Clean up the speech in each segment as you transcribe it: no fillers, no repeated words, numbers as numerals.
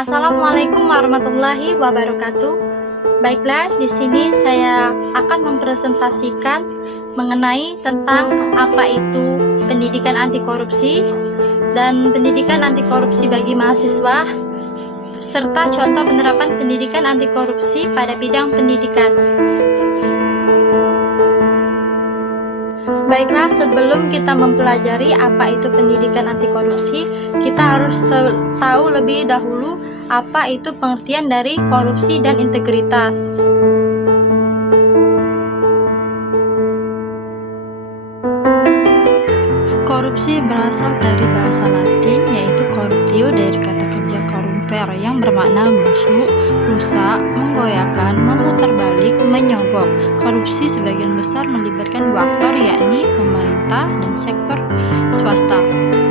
Assalamualaikum warahmatullahi wabarakatuh. Baiklah, di sini saya akan mempresentasikan mengenai tentang apa itu pendidikan anti korupsi dan pendidikan anti korupsi bagi mahasiswa serta contoh penerapan pendidikan anti korupsi pada bidang pendidikan. Baiklah, sebelum kita mempelajari apa itu pendidikan anti korupsi, kita harus tahu lebih dahulu apa itu pengertian dari korupsi dan integritas. Korupsi berasal dari bahasa Latin, yaitu corruptio, dari kata kerja corrumper yang bermakna busuk, rusak, menggoyahkan, memutar balik, menyogok. Korupsi sebagian besar melibatkan dua aktor, yakni pemerintah dan sektor swasta.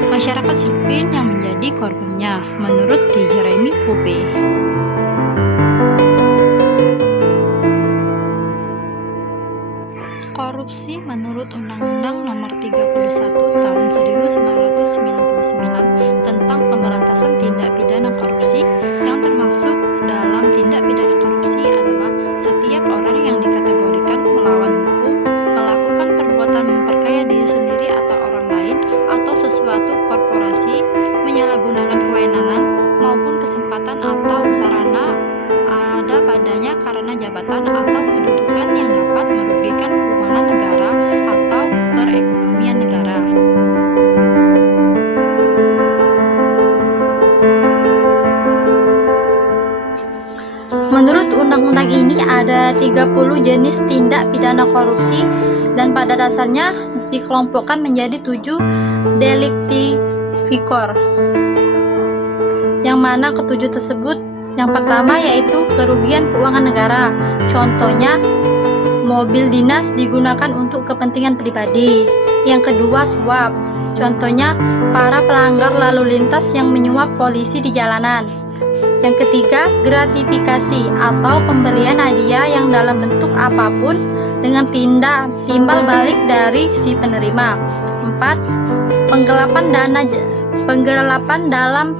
Masyarakat sipil yang menjadi korbannya, menurut Jeremy Pope. Korupsi menurut Undang-Undang Nomor 31 Tahun 1999 tentang pemberantasan tindak pidana korupsi, yang termasuk dalam tindak pidana korupsi adalah setiap orang yang dikategorikan melawan hukum, melakukan perbuatan memperkaya diri sendiri atau orang lain, atau sesuatu korporasi, menyalahgunakan kewenangan maupun kesempatan atau sarana ada padanya karena jabatan atau kedudukan yang dapat merugikan keuangan negara atau perekonomian negara. Menurut undang-undang ini ada 30 jenis tindak pidana korupsi dan pada dasarnya dikelompokkan menjadi 7 delicti vicor. Yang mana ketujuh tersebut, yang pertama yaitu kerugian keuangan negara. Contohnya, mobil dinas digunakan untuk kepentingan pribadi. Yang kedua, suap. Contohnya, para pelanggar lalu lintas yang menyuap polisi di jalanan. Yang ketiga, gratifikasi atau pemberian hadiah yang dalam bentuk apapun dengan timbal balik dari si penerima. 4. Penggelapan dalam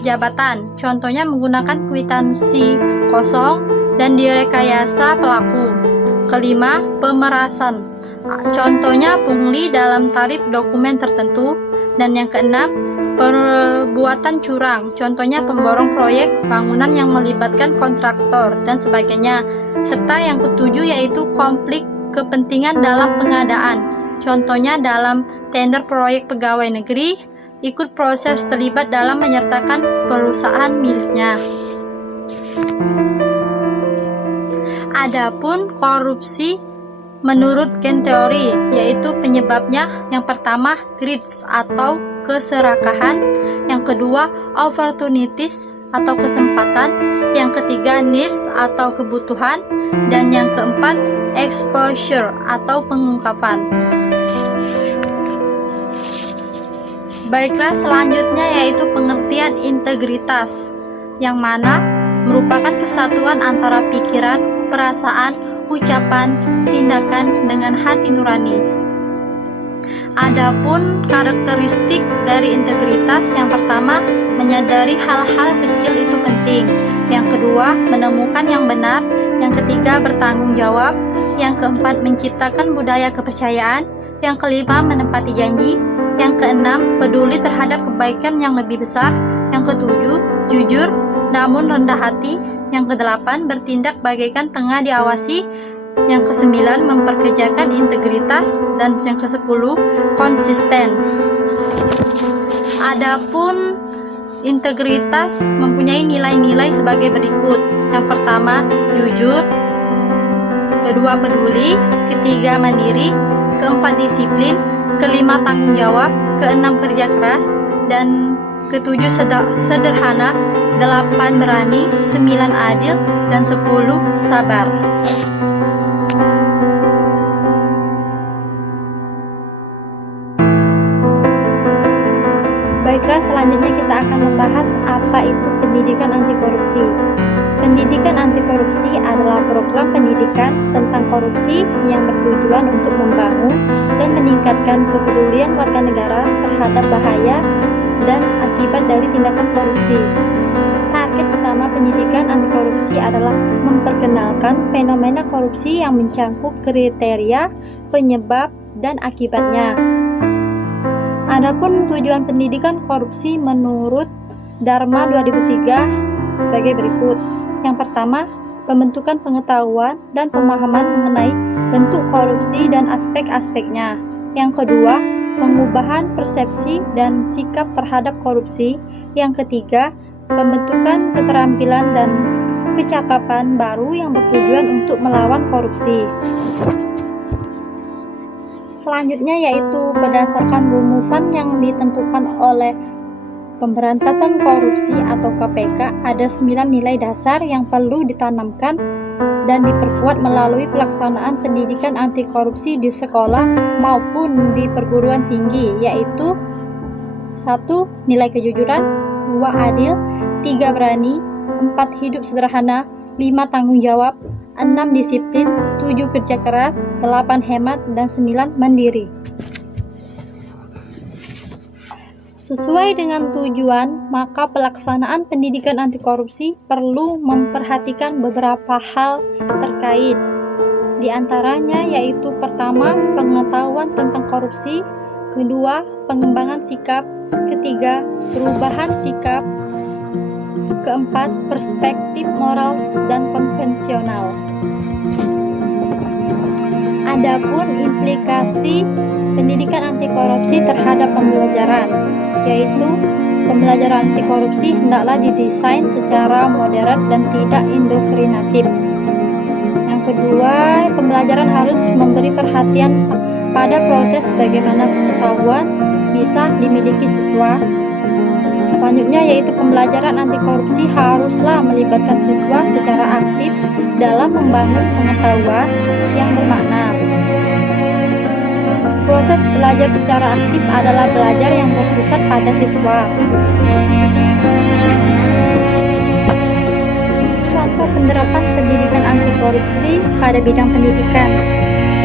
jabatan. Contohnya menggunakan kwitansi kosong dan direkayasa pelaku. Kelima, pemerasan. Contohnya pungli dalam tarif dokumen tertentu. Dan yang keenam, perbuatan curang. Contohnya pemborong proyek bangunan yang melibatkan kontraktor dan sebagainya. Serta yang ketujuh yaitu konflik kepentingan dalam pengadaan. Contohnya dalam tender proyek pegawai negeri, ikut proses terlibat dalam menyertakan perusahaan miliknya. Adapun korupsi menurut game teori, yaitu penyebabnya yang pertama greed atau keserakahan, yang kedua opportunities atau kesempatan, yang ketiga needs atau kebutuhan, dan yang keempat exposure atau pengungkapan. Baiklah, selanjutnya yaitu pengertian integritas, yang mana merupakan kesatuan antara pikiran, perasaan, ucapan, tindakan dengan hati nurani. Adapun karakteristik dari integritas, yang pertama, menyadari hal-hal kecil itu penting. Yang kedua, menemukan yang benar. Yang ketiga, bertanggung jawab. Yang keempat, menciptakan budaya kepercayaan. Yang kelima, menepati janji. Yang keenam, peduli terhadap kebaikan yang lebih besar. Yang ketujuh, jujur namun rendah hati. Yang kedelapan, bertindak bagaikan tengah diawasi. Yang kesembilan, memperkerjakan integritas. Dan yang kesepuluh, konsisten. Adapun integritas mempunyai nilai-nilai sebagai berikut. Yang pertama, jujur. Kedua, peduli. Ketiga, mandiri. Keempat, disiplin. Kelima, tanggung jawab. Keenam, kerja keras. Dan ketujuh, sederhana. 8, berani. 9, adil. Dan 10, sabar. Baiklah, selanjutnya kita akan membahas apa itu pendidikan anti korupsi. Pendidikan anti korupsi adalah program pendidikan tentang korupsi yang bertujuan untuk membangun dan meningkatkan kepedulian warga negara terhadap bahaya dan akibat dari tindakan korupsi. Target korupsi adalah memperkenalkan fenomena korupsi yang mencakup kriteria, penyebab, dan akibatnya. Adapun tujuan pendidikan korupsi menurut Dharma 2003 sebagai berikut. Yang pertama, pembentukan pengetahuan dan pemahaman mengenai bentuk korupsi dan aspek-aspeknya. Yang kedua, pengubahan persepsi dan sikap terhadap korupsi. Yang ketiga, pembentukan keterampilan dan kecakapan baru yang bertujuan untuk melawan korupsi. Selanjutnya yaitu berdasarkan rumusan yang ditentukan oleh Pemberantasan Korupsi atau KPK, ada 9 nilai dasar yang perlu ditanamkan dan diperkuat melalui pelaksanaan pendidikan anti korupsi di sekolah maupun di perguruan tinggi, yaitu 1. Nilai kejujuran, 2. Adil, 3. Berani, 4. Hidup sederhana, 5. Tanggung jawab, 6. Disiplin, 7. Kerja keras, 8. Hemat, dan 9. Mandiri. Sesuai dengan tujuan, maka pelaksanaan pendidikan anti korupsi perlu memperhatikan beberapa hal terkait. Di antaranya yaitu pertama, pengetahuan tentang korupsi, kedua, pengembangan sikap, ketiga, perubahan sikap, keempat, perspektif moral dan konvensional. Adapun implikasi pendidikan anti korupsi terhadap pembelajaran, yaitu pembelajaran anti korupsi hendaklah didesain secara moderat dan tidak indoktrinatif. Yang kedua, pembelajaran harus memberi perhatian pada proses bagaimana pengetahuan bisa dimiliki siswa. Selanjutnya yaitu pembelajaran anti korupsi haruslah melibatkan siswa secara aktif dalam membangun pengetahuan yang bermakna. Proses belajar secara aktif adalah belajar yang berpusat pada siswa. Contoh penerapan pendidikan anti korupsi pada bidang pendidikan.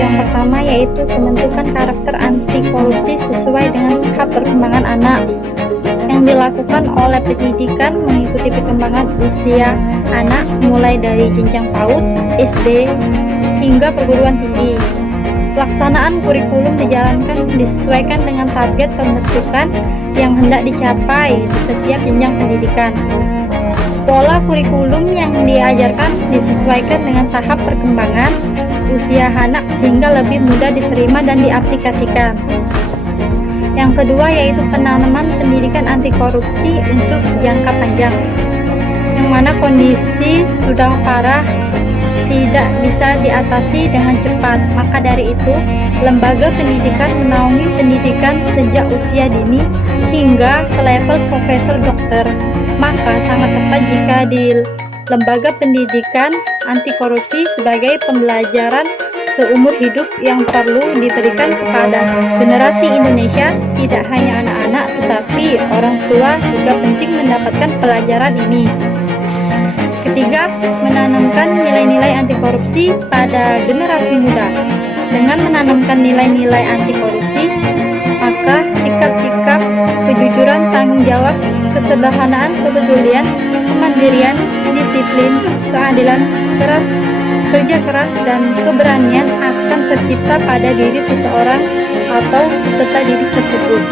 Yang pertama yaitu pembentukan karakter anti korupsi sesuai dengan tahap perkembangan anak, yang dilakukan oleh pendidikan mengikuti perkembangan usia anak mulai dari jenjang PAUD, SD, hingga perguruan tinggi. Pelaksanaan kurikulum dijalankan disesuaikan dengan target pembentukan yang hendak dicapai di setiap jenjang pendidikan. Pola kurikulum yang diajarkan disesuaikan dengan tahap perkembangan usia anak sehingga lebih mudah diterima dan diaplikasikan. Yang kedua yaitu penanaman pendidikan anti korupsi untuk jangka panjang, yang mana kondisi sudah parah tidak bisa diatasi dengan cepat. Maka dari itu, lembaga pendidikan menaungi pendidikan sejak usia dini hingga selevel profesor dokter. Maka sangat tepat jika di lembaga pendidikan anti korupsi sebagai pembelajaran seumur hidup yang perlu diberikan kepada generasi Indonesia. Tidak hanya anak-anak, tetapi orang tua juga penting mendapatkan pelajaran ini. Ketiga, menanamkan nilai-nilai anti korupsi pada generasi muda. Dengan menanamkan nilai-nilai anti korupsi, maka sikap-sikap kejujuran, tanggung jawab, kesederhanaan, kepedulian, kemandirian, disiplin, keadilan, kerja keras, dan keberanian akan tercipta pada diri seseorang atau peserta didik tersebut.